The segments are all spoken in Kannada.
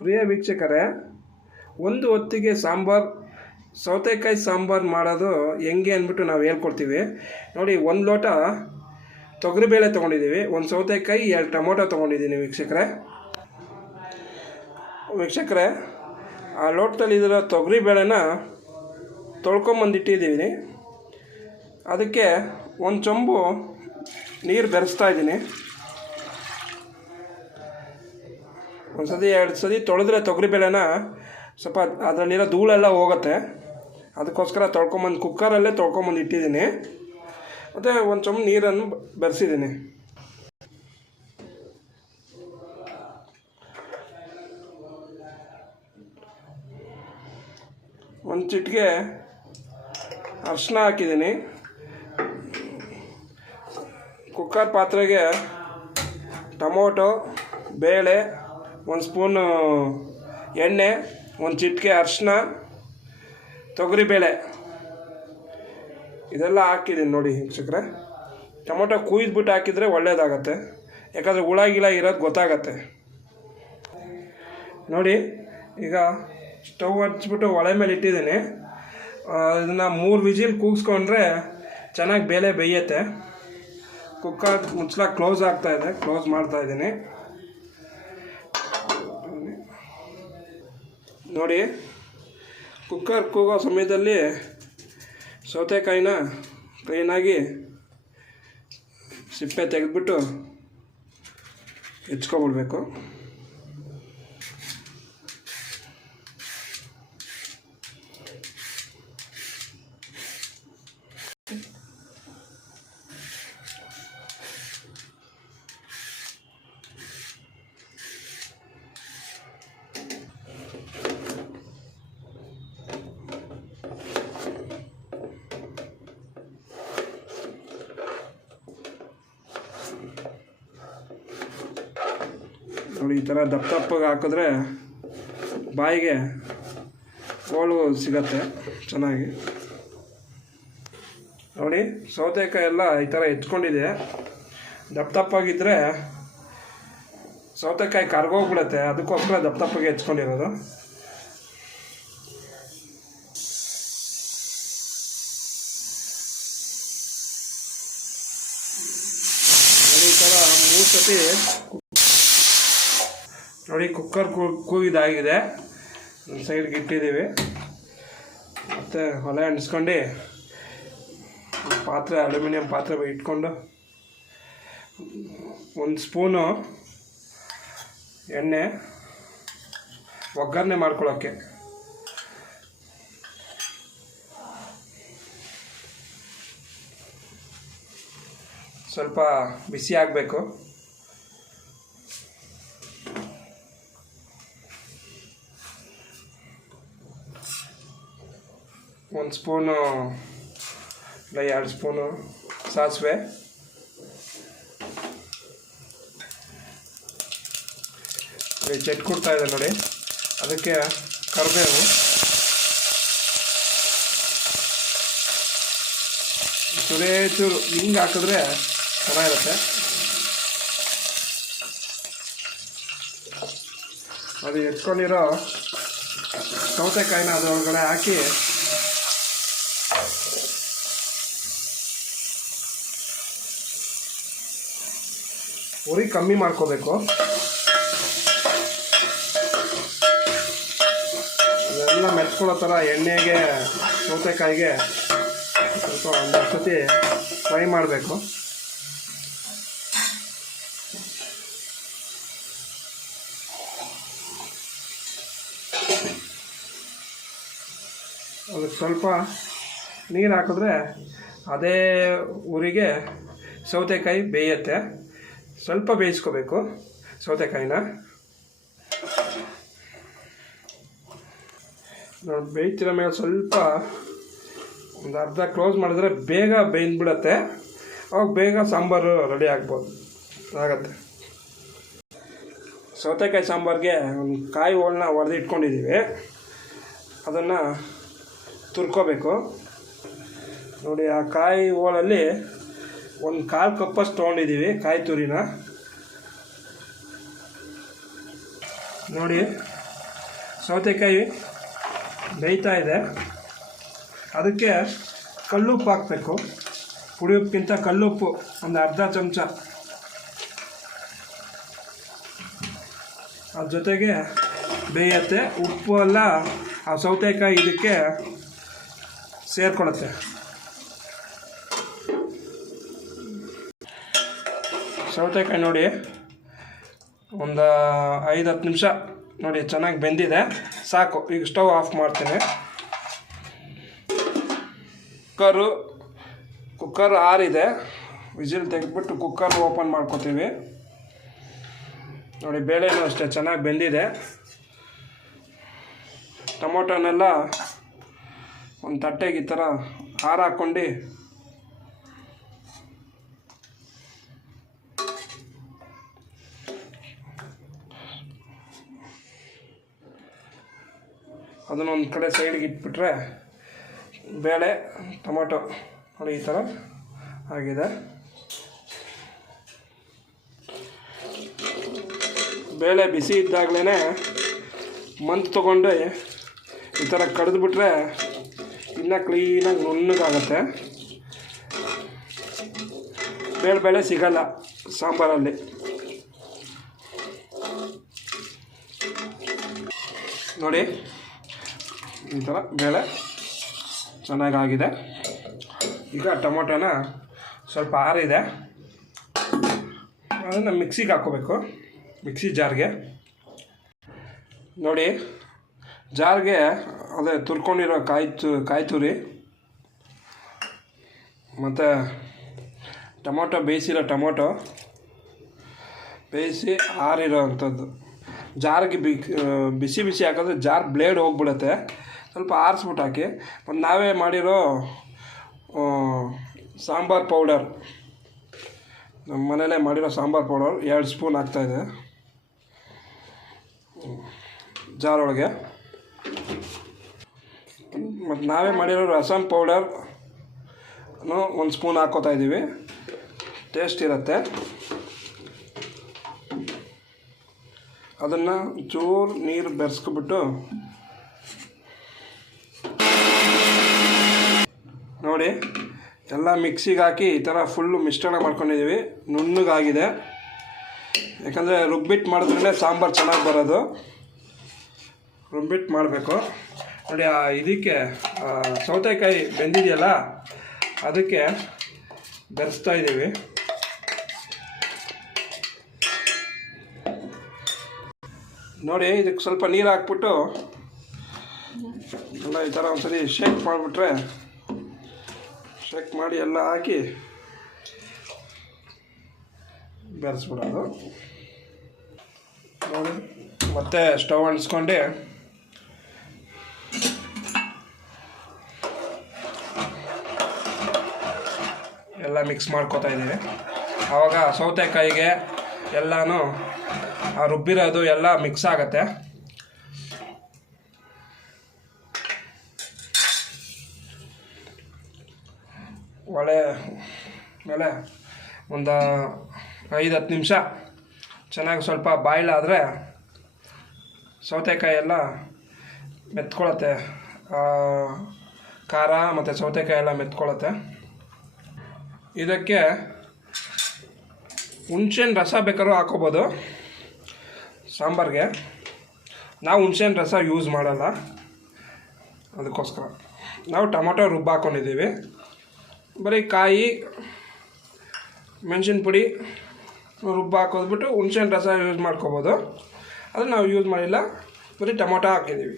ಪ್ರಿಯ ವೀಕ್ಷಕರೇ, ಒಂದು ಹೊತ್ತಿಗೆ ಸೌತೆಕಾಯಿ ಸಾಂಬಾರು ಮಾಡೋದು ಹೆಂಗೆ ಅಂದ್ಬಿಟ್ಟು ನಾವು ಹೇಳ್ಕೊಡ್ತೀವಿ ನೋಡಿ. 1 ಲೋಟ ತೊಗರಿಬೇಳೆ ತೊಗೊಂಡಿದ್ದೀವಿ, 1 ಸೌತೆಕಾಯಿ, 2 ಟೊಮೊಟೊ ತೊಗೊಂಡಿದ್ದೀನಿ ವೀಕ್ಷಕರೇ. ಆ ಲೋಟದಲ್ಲಿ ಇದರ ತೊಗರಿಬೇಳೆನ ತೊಳ್ಕೊಂಬಂದಿಟ್ಟಿದ್ದೀನಿ. ಅದಕ್ಕೆ 1 ಚೊಂಬು ನೀರು ಬೆರೆಸ್ತಾ ಇದ್ದೀನಿ. ಒಂದು ಸತಿ 2 ಸತಿ ತೊಳೆದ್ರೆ ತೊಗರಿಬೇಳೆನ ಸ್ವಲ್ಪ ಅದರಲ್ಲಿರೋ ಧೂಳೆಲ್ಲ ಹೋಗುತ್ತೆ. ಅದಕ್ಕೋಸ್ಕರ ಕುಕ್ಕರಲ್ಲೇ ತೊಳ್ಕೊಂಬಂದು ಇಟ್ಟಿದ್ದೀನಿ. ಮತ್ತು 1 ಚೊಂಬು ನೀರನ್ನು ಬೆರೆಸಿದ್ದೀನಿ. ಒಂದು ಚಿಟಿಕೆ ಅರಿಶಿನ ಹಾಕಿದ್ದೀನಿ. ಕುಕ್ಕರ್ ಪಾತ್ರೆಗೆ ಟೊಮೊಟೊ, ಬೇಳೆ, 1 ಸ್ಪೂನು ಎಣ್ಣೆ, 1 ಚಿಟಿಕೆ ಅರಿಶಿನ, ತೊಗರಿಬೇಳೆ ಇದೆಲ್ಲ ಹಾಕಿದ್ದೀನಿ ನೋಡಿ ವೀಕ್ಷಕರೇ. ಟೊಮೊಟೊ ಕುಯ್ದುಬಿಟ್ಟು ಹಾಕಿದರೆ ಒಳ್ಳೆಯದಾಗತ್ತೆ, ಯಾಕಂದರೆ ಹುಳ ಇರೋದು ಗೊತ್ತಾಗತ್ತೆ ನೋಡಿ. ಈಗ ಸ್ಟವ್ ಹಚ್ಬಿಟ್ಟು ಒಲೆ ಮೇಲೆ ಇಟ್ಟಿದ್ದೀನಿ. ಇದನ್ನು 3 ವಿಜಿಲ್ ಕೂಗಿಸ್ಕೊಂಡ್ರೆ ಚೆನ್ನಾಗಿ ಬೇಳೆ ಬೇಯುತ್ತೆ. ಕುಕ್ಕರ್ ಮುಚ್ಚಲ ಕ್ಲೋಸ್ ಮಾಡ್ತಾಯಿದ್ದೀನಿ ನೋಡಿ. ಕುಕ್ಕರ್ ಕೂಗೋ ಸಮಯದಲ್ಲಿ ಸೌತೆಕಾಯಿನ ಕ್ಲೀನಾಗಿ ಸಿಪ್ಪೆ ತೆಗೆದ್ಬಿಟ್ಟು ಹೆಚ್ಕೊಬಿಡ್ಬೇಕು. ನೋಡಿ, ಈ ಥರ ದಪ್ಪಗೆ ಹಾಕಿದ್ರೆ ಬಾಯಿಗೆ ಹೋಳು ಸಿಗತ್ತೆ ಚೆನ್ನಾಗಿ. ನೋಡಿ, ಸೌತೆಕಾಯಿ ಎಲ್ಲ ಈ ಥರ ಎತ್ಕೊಂಡಿದೆ. ದಪ್ಪಗಿದ್ದರೆ ಸೌತೆಕಾಯಿ ಕರ್ಗೋಗ್ಬಿಡುತ್ತೆ, ಅದಕ್ಕೋಸ್ಕರ ದಪ್ಪಗೆ ಎತ್ಕೊಂಡಿರೋದು. ನೋಡಿ, ಈ ಥರ 3 ಸತಿ ನೋಡಿ ಕುಕ್ಕರ್ ಕೂಗಿದಾಗಿದೆ. ಒಂದು ಸೈಡ್ಗೆ ಇಟ್ಟಿದ್ದೀವಿ. ಮತ್ತು ಒಲೆ ಅಂಟಿಸ್ಕೊಂಡು ಅಲ್ಯೂಮಿನಿಯಂ ಪಾತ್ರೆ ಇಟ್ಕೊಂಡು 1 ಸ್ಪೂನು ಎಣ್ಣೆ ಒಗ್ಗರಣೆ ಮಾಡ್ಕೊಳ್ಳೋಕ್ಕೆ. ಸ್ವಲ್ಪ ಬಿಸಿ ಆಗಬೇಕು. 1 ಸ್ಪೂನು ಇಲ್ಲ 2 ಸ್ಪೂನು ಸಾಸಿವೆ, ಕೊಡ್ತಾ ಇದೆ ನೋಡಿ. ಅದಕ್ಕೆ ಕರಿಬೇವು, ಚೂರು ಹಿಂಗೆ ಹಾಕಿದ್ರೆ ಚೆನ್ನಾಗಿರುತ್ತೆ. ಅದು ಎತ್ಕೊಂಡಿರೋ ಸೌತೆಕಾಯಿನ ಅದರೊಳಗಡೆ ಹಾಕಿ ಉರಿ ಕಮ್ಮಿ ಮಾಡ್ಕೋಬೇಕು. ಇದೆಲ್ಲ ಮೆಚ್ಕೊಳ್ಳೋ ಥರ ಎಣ್ಣೆಗೆ ಸೌತೆಕಾಯಿಗೆ ಸ್ವಲ್ಪ 1 ಸತಿ ಫ್ರೈ ಮಾಡಬೇಕು. ಅದಕ್ಕೆ ಸ್ವಲ್ಪ ನೀರು ಹಾಕಿದ್ರೆ ಅದೇ ಉರಿಗೆ ಸೌತೆಕಾಯಿ ಬೇಯುತ್ತೆ. ಸ್ವಲ್ಪ ಬೇಯಿಸ್ಕೋಬೇಕು ಸೌತೆಕಾಯಿನ. ಬೇಯ್ತಿರೋ ಮೇಲೆ ಸ್ವಲ್ಪ ಒಂದು ಅರ್ಧ ಕ್ಲೋಸ್ ಮಾಡಿದ್ರೆ ಬೇಗ ಬೇಯ್ದುಬಿಡತ್ತೆ. ಅವಾಗ ಬೇಗ ಸಾಂಬಾರು ರೆಡಿ ಆಗತ್ತೆ. ಸೌತೆಕಾಯಿ ಸಾಂಬಾರಿಗೆ ಒಂದು ಕಾಯಿ ಹೋಳನ್ನ ಹೊಡೆದಿಟ್ಕೊಂಡಿದ್ದೀವಿ. ಅದನ್ನು ತುರ್ಕೋಬೇಕು ನೋಡಿ. ಆ ಕಾಯಿ ಹೋಳಲ್ಲಿ 1/4 ಕಪ್ಪಷ್ಟು ತೊಗೊಂಡಿದ್ದೀವಿ ಕಾಯಿ ತುರಿನ ನೋಡಿ. ಸೌತೆಕಾಯಿ ಬೇಯ್ತಾ ಇದೆ. ಅದಕ್ಕೆ ಕಲ್ಲುಪ್ಪು ಹಾಕಬೇಕು. ಪುಡಿ ಉಪ್ಪಿಗಿಂತ ಕಲ್ಲುಪ್ಪು ಒಂದು ಅರ್ಧ ಚಮಚ, ಅದ್ರ ಜೊತೆಗೆ ಬೇಯುತ್ತೆ. ಉಪ್ಪು ಎಲ್ಲ ಆ ಸೌತೆಕಾಯಿ ಇದಕ್ಕೆ ಸೇರಿಕೊಳ್ಳುತ್ತೆ. ಸೌತೆಕಾಯಿ ನೋಡಿ ಒಂದು 5-10 ನಿಮಿಷ ನೋಡಿ ಚೆನ್ನಾಗಿ ಬೆಂದಿದೆ, ಸಾಕು. ಈಗ ಸ್ಟವ್ ಆಫ್ ಮಾಡ್ತೀನಿ. ಕುಕ್ಕರ್ ಆರಿದೆ, ವಿಸಿಲ್ ತೆಗೆದ್ಬಿಟ್ಟು ಕುಕ್ಕರ್ ಓಪನ್ ಮಾಡ್ಕೊತೀವಿ. ನೋಡಿ ಬೇಳೆನೂ ಅಷ್ಟೇ ಚೆನ್ನಾಗಿ ಬೆಂದಿದೆ. ಟೊಮೊಟೊನೆಲ್ಲ ಒಂದು ತಟ್ಟೆಗೆ ಈ ಥರ ಹಾರ ಹಾಕ್ಕೊಂಡು ಅದನ್ನೊಂದು ಕಡೆ ಸೈಡ್ಗೆ ಇಟ್ಬಿಟ್ರೆ ಬೇಳೆ ಟೊಮೊಟೊ ನೋಡಿ ಈ ಥರ ಆಗಿದೆ. ಬೇಳೆ ಬಿಸಿ ಇದ್ದಾಗಲೇ ಮಂತ್ ತೊಗೊಂಡು ಈ ಥರ ಕಡಿದ್ಬಿಟ್ರೆ ಇನ್ನೂ ಕ್ಲೀನಾಗಿ ನುಣ್ಣಗಾಗುತ್ತೆ. ಬೇಳೆ ಸಿಗಲ್ಲ ಸಾಂಬಾರಲ್ಲಿ. ನೋಡಿ ಈ ಥರ ಬೇಳೆ ಚೆನ್ನಾಗಾಗಿದೆ. ಈಗ ಟೊಮೊಟೊನ ಸ್ವಲ್ಪ ಆರಿದೆ, ಅದನ್ನು ಮಿಕ್ಸಿಗೆ ಹಾಕ್ಕೋಬೇಕು. ಮಿಕ್ಸಿ ಜಾರ್ಗೆ ನೋಡಿ, ಜಾರ್ಗೆ ಅದೇ ತುರ್ಕೊಂಡಿರೋ ಕಾಯಿ ತುರಿ ಮತ್ತು ಬೇಯಿಸಿರೋ ಟೊಮೊಟೊ ಬೇಯಿಸಿ ಆರಿರೋ ಅಂಥದ್ದು ಜಾರ್ಗೆ ಬಿಸಿ ಹಾಕಿದ್ರೆ ಜಾರ್ ಬ್ಲೇಡ್ ಹೋಗ್ಬಿಡುತ್ತೆ. ಸ್ವಲ್ಪ ಆರಿಸ್ಬಿಟ್ಟು ಹಾಕಿ. ಮತ್ತು ನಾವೇ ಮಾಡಿರೋ ಸಾಂಬಾರು ಪೌಡರ್, ನಮ್ಮ ಮನೇಲೇ ಮಾಡಿರೋ ಸಾಂಬಾರು ಪೌಡರ್ 2 ಸ್ಪೂನ್ ಹಾಕ್ತಾಯಿದೆ ಜಾರೊಳಗೆ. ಮತ್ತು ನಾವೇ ಮಾಡಿರೋ ರಸಮ್ ಪೌಡರ್ನು 1 ಸ್ಪೂನ್ ಹಾಕ್ಕೋತಾ ಇದ್ದೀವಿ, ಟೇಸ್ಟ್ ಇರುತ್ತೆ. ಅದನ್ನು ಚೂರು ನೀರು ಬೆರೆಸ್ಕೊಬಿಟ್ಟು ನೋಡಿ ಎಲ್ಲ ಮಿಕ್ಸಿಗೆ ಹಾಕಿ ಈ ಥರ ಫುಲ್ಲು ಮಿಶ್ರಣ ಮಾಡ್ಕೊಂಡಿದ್ದೀವಿ. ನುಣ್ಣಗಾಗಿದೆ, ಯಾಕಂದರೆ ರುಬ್ಬಿಟ್ಟು ಮಾಡಿದ್ರೇ ಸಾಂಬಾರು ಚೆನ್ನಾಗಿ ಬರೋದು. ರುಬ್ಬಿಟ್ಟು ಮಾಡಬೇಕು ನೋಡಿ. ಇದಕ್ಕೆ ಸೌತೆಕಾಯಿ ಬೆಂದಿದೆಯಲ್ಲ ಅದಕ್ಕೆ ಬೆರೆಸ್ತಾ ಇದ್ದೀವಿ. ನೋಡಿ ಇದಕ್ಕೆ ಸ್ವಲ್ಪ ನೀರು ಹಾಕ್ಬಿಟ್ಟು ಎಲ್ಲ ಈ ಥರ ಒಂದ್ಸರಿ ಶೇಕ್ ಮಾಡಿಬಿಟ್ರೆ, ಶೇಕ್ ಮಾಡಿ ಎಲ್ಲ ಹಾಕಿ ಬೆರೆಸ್ಬಿಡೋದು. ನೋಡಿ ಮತ್ತೆ ಸ್ಟವ್ ಅಂಟಿಸ್ಕೊಂಡು ಎಲ್ಲ ಮಿಕ್ಸ್ ಮಾಡ್ಕೊತಾ ಇದ್ದೀವಿ. ಆವಾಗ ಸೌತೆಕಾಯಿಗೆ ಎಲ್ಲನೂ ಆ ರುಬ್ಬಿರೋದು ಎಲ್ಲ ಮಿಕ್ಸ್ ಆಗುತ್ತೆ. ಒಳ್ಳೆ ಮೇಲೆ ಒಂದು 5-10 ನಿಮಿಷ ಚೆನ್ನಾಗಿ ಸ್ವಲ್ಪ ಬಾಯ್ಲ್ ಆದರೆ ಸೌತೆಕಾಯಿ ಎಲ್ಲ ಮೆತ್ಕೊಳ್ಳುತ್ತೆ. ಖಾರ ಮತ್ತು ಸೌತೆಕಾಯಿ ಎಲ್ಲ ಮೆತ್ಕೊಳ್ಳುತ್ತೆ. ಇದಕ್ಕೆ ಹುಣ್ಸೆಹಣ್ಣು ರಸ ಬೇಕಾದ್ರೂ ಹಾಕೋಬೋದು ಸಾಂಬಾರಿಗೆ. ನಾವು ಹುಣ್ಸೆಹಣ್ಣು ರಸ ಯೂಸ್ ಮಾಡಲ್ಲ, ಅದಕ್ಕೋಸ್ಕರ ನಾವು ಟೊಮೊಟೊ ರುಬ್ಬ ಹಾಕ್ಕೊಂಡಿದ್ದೀವಿ. ಬರೀ ಕಾಯಿ ಮೆಣಸಿನ ಪುಡಿ ರುಬ್ಬ ಹಾಕೋದ್ಬಿಟ್ಟು ಹುಣ್ಸೆಹಣ್ಣು ರಸ ಯೂಸ್ ಮಾಡ್ಕೋಬೋದು. ಅದನ್ನು ನಾವು ಯೂಸ್ ಮಾಡಿಲ್ಲ, ಬರೀ ಟೊಮೊಟೊ ಹಾಕಿದ್ದೀವಿ.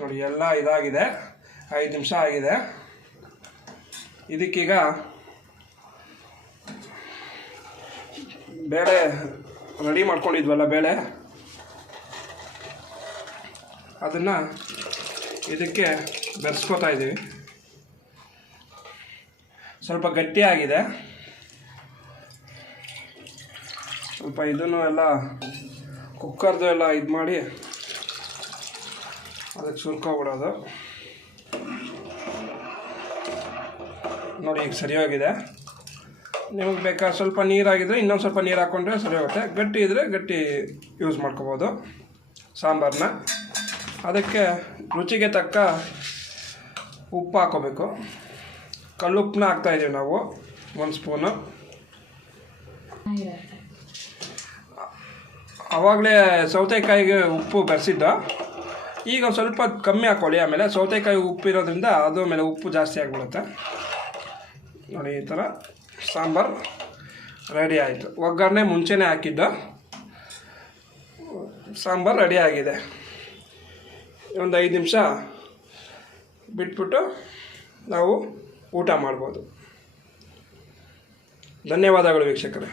ನೋಡಿ ಎಲ್ಲ ಇದಾಗಿದೆ, 5 ನಿಮಿಷ ಆಗಿದೆ. ಇದಕ್ಕೀಗ ಬೇಳೆ ರೆಡಿ ಮಾಡ್ಕೊಂಡಿದ್ವಲ್ಲ ಬೇಳೆ, ಅದನ್ನು ಇದಕ್ಕೆ ಬೆರೆಸ್ಕೊತಾ ಇದ್ದೀವಿ. ಸ್ವಲ್ಪ ಗಟ್ಟಿಯಾಗಿದೆ, ಸ್ವಲ್ಪ ಇದನ್ನು ಎಲ್ಲ ಕುಕ್ಕರ್ದು ಎಲ್ಲ ಇದು ಮಾಡಿ ಅದಕ್ಕೆ ಸುರ್ಕೊಬಿಡೋದು. ನೋಡಿ ಈಗ ಸರಿಯಾಗಿದೆ. ನಿಮಗೆ ಬೇಕಾದ್ರೆ ಸ್ವಲ್ಪ ನೀರಾಗಿದ್ದರೆ ಇನ್ನೊಂದು ಸ್ವಲ್ಪ ನೀರು ಹಾಕ್ಕೊಂಡ್ರೆ ಸರಿ ಹೋಗುತ್ತೆ. ಗಟ್ಟಿ ಇದ್ದರೆ ಗಟ್ಟಿ ಯೂಸ್ ಮಾಡ್ಕೋಬೋದು ಸಾಂಬಾರನ್ನ. ಅದಕ್ಕೆ ರುಚಿಗೆ ತಕ್ಕ ಉಪ್ಪು ಹಾಕ್ಕೋಬೇಕು. ಕಲ್ಲುಪ್ಪನ್ನ ಹಾಕ್ತಾಯಿದ್ದೀವಿ ನಾವು 1 ಸ್ಪೂನು. ಆವಾಗಲೇ ಸೌತೆಕಾಯಿಗೆ ಉಪ್ಪು ಬೆರೆಸಿದ್ದು, ಈಗ ಒಂದು ಸ್ವಲ್ಪ ಕಮ್ಮಿ ಹಾಕ್ಕೊಳ್ಳಿ. ಆಮೇಲೆ ಸೌತೆಕಾಯಿ ಉಪ್ಪಿರೋದ್ರಿಂದ ಅದು ಮೇಲೆ ಉಪ್ಪು ಜಾಸ್ತಿ ಆಗಿಬಿಡುತ್ತೆ. ನೋಡಿ, ಈ ಥರ ಸಾಂಬಾರು ರೆಡಿ ಆಯಿತು. ಒಗ್ಗರಣೆ ಮುಂಚೆನೇ ಹಾಕಿದ್ದು, ಸಾಂಬಾರು ರೆಡಿ ಆಗಿದೆ. ಒಂದು 5 ನಿಮಿಷ ಬಿಟ್ಬಿಟ್ಟು ನಾವು ಊಟ ಮಾಡ್ಬೋದು. ಧನ್ಯವಾದಗಳು ವೀಕ್ಷಕರೇ.